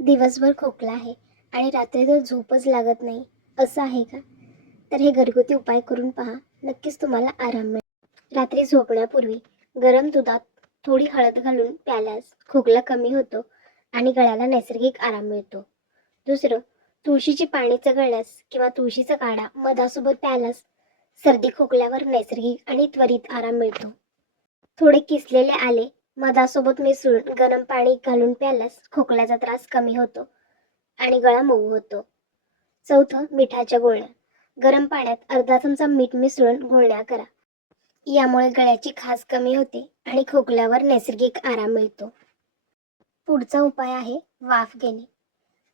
दिवसभर खोकला आहे आणि रात्री तर झोपच लागत नाही, असं आहे का? तर हे घरगुती उपाय करून पहा, नक्कीच तुम्हाला आराम मिळेल. रात्री झोपण्यापूर्वी गरम दुधात थोडी हळद घालून प्यायल्यास खोकला कमी होतो आणि गळ्याला नैसर्गिक आराम मिळतो. दुसरं, तुळशीची पाने चघळल्यास किंवा तुळशीचा काढा मधासोबत प्यायल्यास सर्दी खोकल्यावर नैसर्गिक आणि त्वरित आराम मिळतो. थोडे किसलेले आले मधासोबत मिसळून गरम पाणी घालून प्यायल्यास खोकल्याचा त्रास कमी होतो आणि गळा मऊ होतो. चौथं, मिठाच्या गुळण्या. गरम पाण्यात अर्धा चमचा मीठ मिसळून गुळण्या करा. यामुळे गळ्याची खाज कमी होते आणि खोकल्यावर नैसर्गिक आराम मिळतो. पुढचा उपाय आहे वाफ घेणे.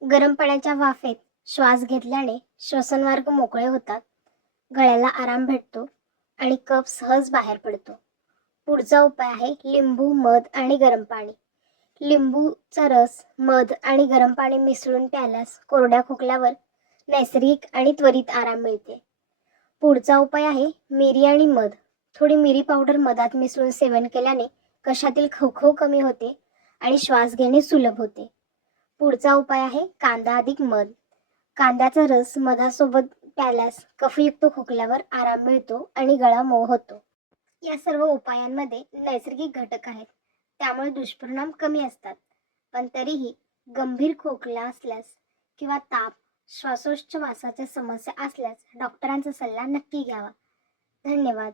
गरम पाण्याच्या वाफेत श्वास घेतल्याने श्वसनमार्ग मोकळे होतात, गळ्याला आराम भेटतो आणि कफ सहज बाहेर पडतो. पुढचा उपाय आहे लिंबू, मध आणि गरम पाणी. लिंबूचा रस, मध आणि गरम पाणी मिसळून प्यायल्यास कोरड्या खोकल्यावर नैसर्गिक आणि त्वरित आराम मिळते. पुढचा उपाय आहे मिरी आणि मध. थोडी मिरी पावडर मधात मिसळून सेवन केल्याने घशातील खवखव कमी होते आणि श्वास घेणे सुलभ होते. पुढचा उपाय आहे कांदा अधिक मध. कांद्याचा रस मधासोबत प्यायल्यास कफयुक्त खोकल्यावर आराम मिळतो आणि गळा मऊ होतो. या सर्व उपायांमध्ये नैसर्गिक घटक आहेत, त्यामुळे दुष्परिणाम कमी असतात. पण तरीही गंभीर खोकला असल्यास किंवा ताप, श्वासोच्छवासाच्या समस्या असल्यास डॉक्टरांचा सल्ला नक्की घ्यावा. धन्यवाद.